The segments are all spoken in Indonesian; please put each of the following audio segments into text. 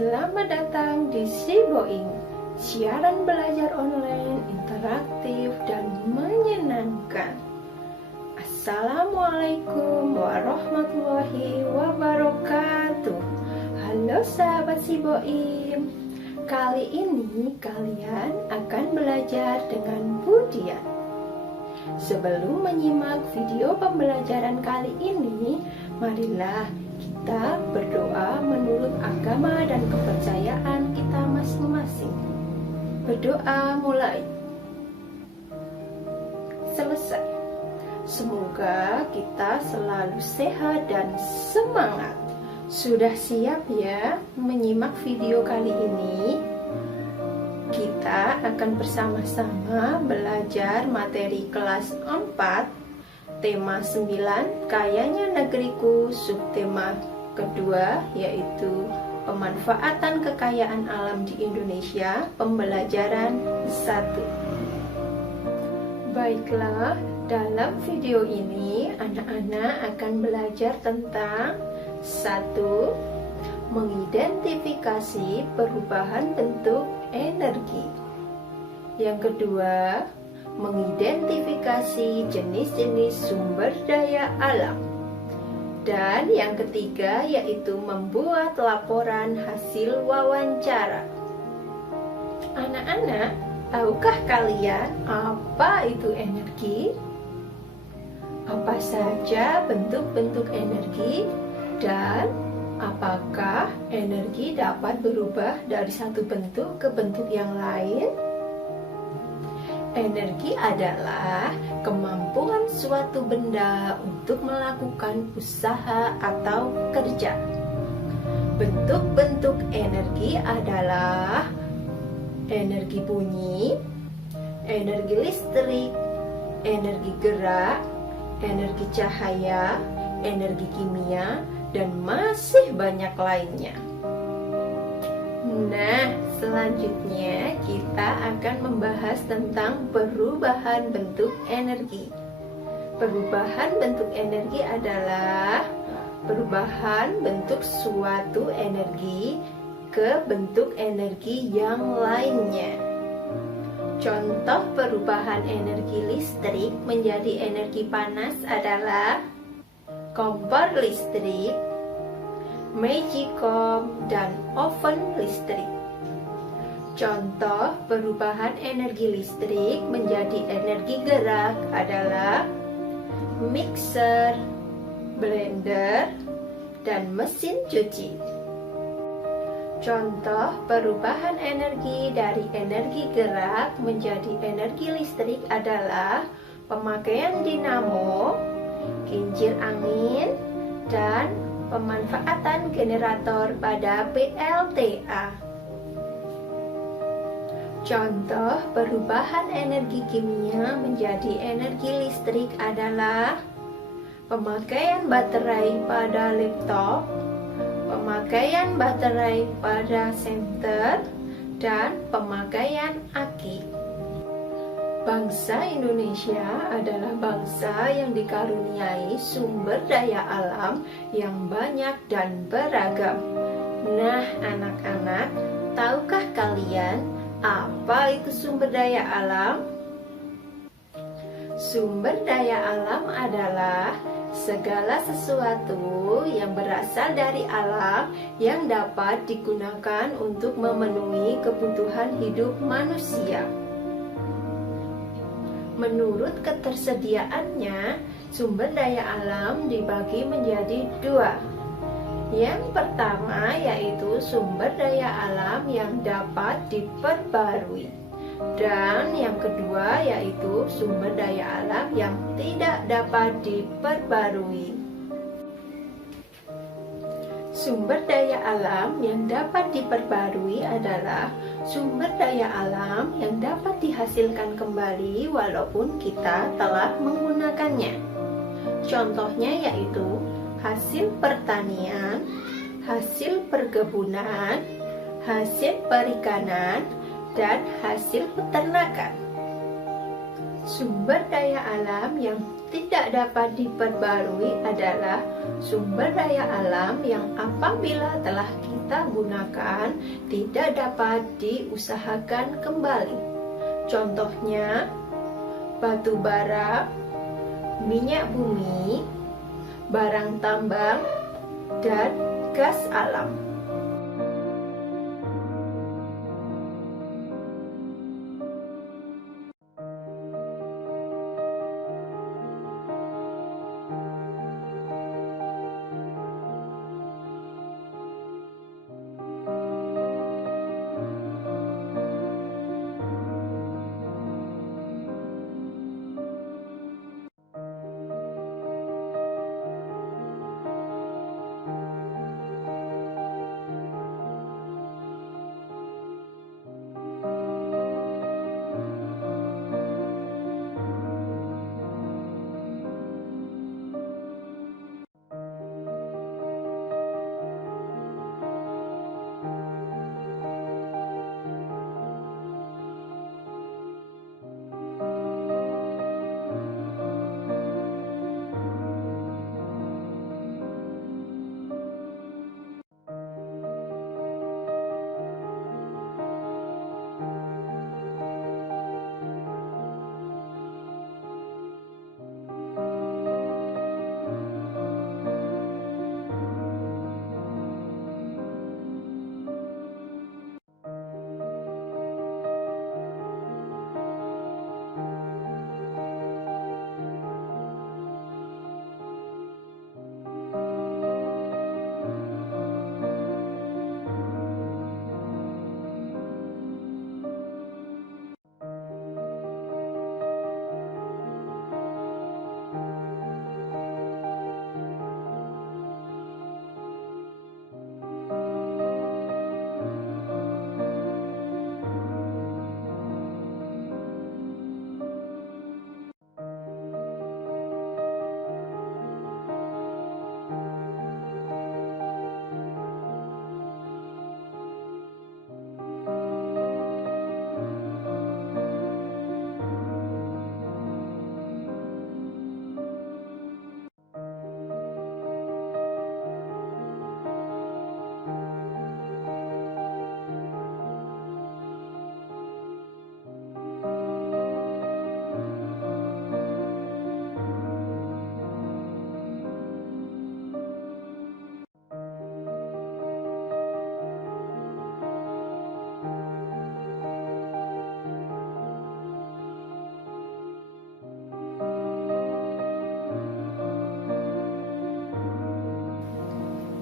Selamat datang di Siboing, siaran belajar online interaktif dan menyenangkan. Assalamualaikum warahmatullahi wabarakatuh. Halo sahabat Siboing, kali ini kalian akan belajar dengan Bu Dian. Sebelum menyimak video pembelajaran kali ini, marilah kita berdoa menurut agama dan kepercayaan kita masing-masing. Berdoa mulai. Selesai. Semoga kita selalu sehat dan semangat. Sudah siap ya menyimak video kali ini? Kita akan bersama-sama belajar materi kelas 4 tema 9, kayanya negeriku, subtema kedua yaitu pemanfaatan kekayaan alam di Indonesia, pembelajaran 1. Baiklah, dalam video ini anak-anak akan belajar tentang 1. Mengidentifikasi perubahan bentuk energi. Yang kedua, mengidentifikasi jenis-jenis sumber daya alam. Dan yang ketiga yaitu membuat laporan hasil wawancara. Anak-anak, tahukah kalian apa itu energi? Apa saja bentuk-bentuk energi dan apakah energi dapat berubah dari satu bentuk ke bentuk yang lain? Energi adalah kemampuan suatu benda untuk melakukan usaha atau kerja. Bentuk-bentuk energi adalah energi bunyi, energi listrik, energi gerak, energi cahaya, energi kimia, dan masih banyak lainnya. Nah, selanjutnya kita akan membahas tentang perubahan bentuk energi. Perubahan bentuk energi adalah perubahan bentuk suatu energi ke bentuk energi yang lainnya. Contoh perubahan energi listrik menjadi energi panas adalah kompor listrik, magicom, dan oven listrik. Contoh perubahan energi listrik menjadi energi gerak adalah mixer, blender, dan mesin cuci. Contoh perubahan energi dari energi gerak menjadi energi listrik adalah pemakaian dinamo, kincir angin, dan pemanfaatan generator pada PLTA. Contoh perubahan energi kimia menjadi energi listrik adalah pemakaian baterai pada laptop, pemakaian baterai pada senter, dan pemakaian aki. Bangsa Indonesia adalah bangsa yang dikaruniai sumber daya alam yang banyak dan beragam. Nah, anak-anak, tahukah kalian apa itu sumber daya alam? Sumber daya alam adalah segala sesuatu yang berasal dari alam yang dapat digunakan untuk memenuhi kebutuhan hidup manusia. Menurut ketersediaannya, sumber daya alam dibagi menjadi 2. Yang pertama yaitu sumber daya alam yang dapat diperbarui. Dan yang kedua yaitu sumber daya alam yang tidak dapat diperbarui. Sumber daya alam yang dapat diperbarui adalah sumber daya alam yang dapat dihasilkan kembali walaupun kita telah menggunakannya. Contohnya yaitu hasil pertanian, hasil perkebunan, hasil perikanan, dan hasil peternakan. Sumber daya alam yang tidak dapat diperbarui adalah sumber daya alam yang apabila telah kita gunakan tidak dapat diusahakan kembali. Contohnya, batu bara, minyak bumi, barang tambang, dan gas alam.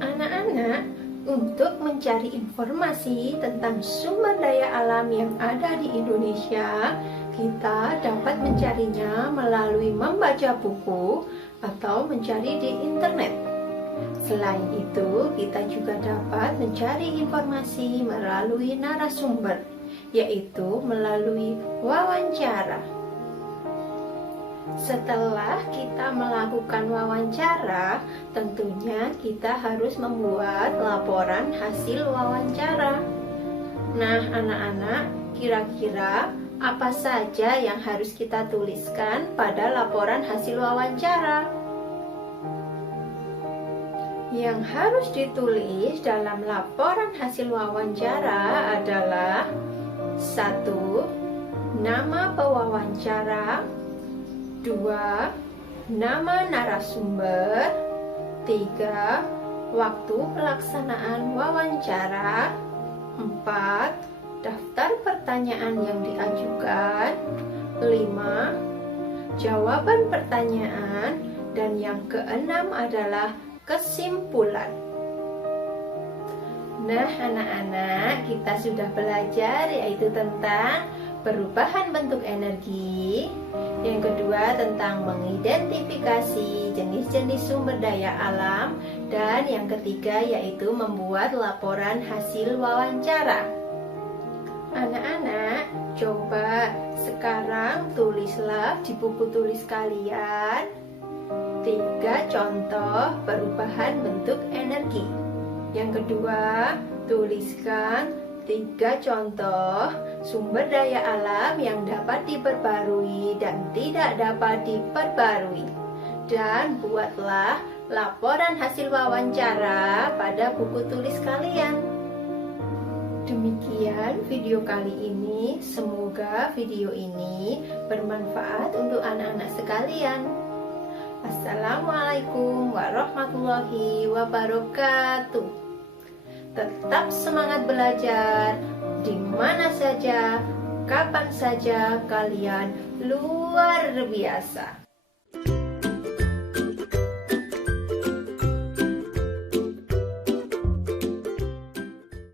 Anak-anak, untuk mencari informasi tentang sumber daya alam yang ada di Indonesia, kita dapat mencarinya melalui membaca buku atau mencari di internet. Selain itu, kita juga dapat mencari informasi melalui narasumber, yaitu melalui wawancara. Setelah kita melakukan wawancara, tentunya kita harus membuat laporan hasil wawancara. Nah, anak-anak, kira-kira apa saja yang harus kita tuliskan pada laporan hasil wawancara? Yang harus ditulis dalam laporan hasil wawancara adalah 1. Nama pewawancara, 2. Nama narasumber, 3. Waktu pelaksanaan wawancara, 4. Daftar pertanyaan yang diajukan, 5. Jawaban pertanyaan, dan yang keenam adalah kesimpulan. Nah, anak-anak, kita sudah belajar yaitu tentang perubahan bentuk energi. Yang kedua tentang mengidentifikasi jenis-jenis sumber daya alam. Dan yang ketiga yaitu membuat laporan hasil wawancara. Anak-anak, coba sekarang tulislah di buku tulis kalian 3 contoh perubahan bentuk energi. Yang kedua, tuliskan 3 contoh sumber daya alam yang dapat diperbarui dan tidak dapat diperbarui. Dan buatlah laporan hasil wawancara pada buku tulis kalian. Demikian video kali ini. Semoga video ini bermanfaat untuk anak-anak sekalian. Assalamualaikum warahmatullahi wabarakatuh. Tetap semangat belajar, di mana saja, kapan saja kalian luar biasa.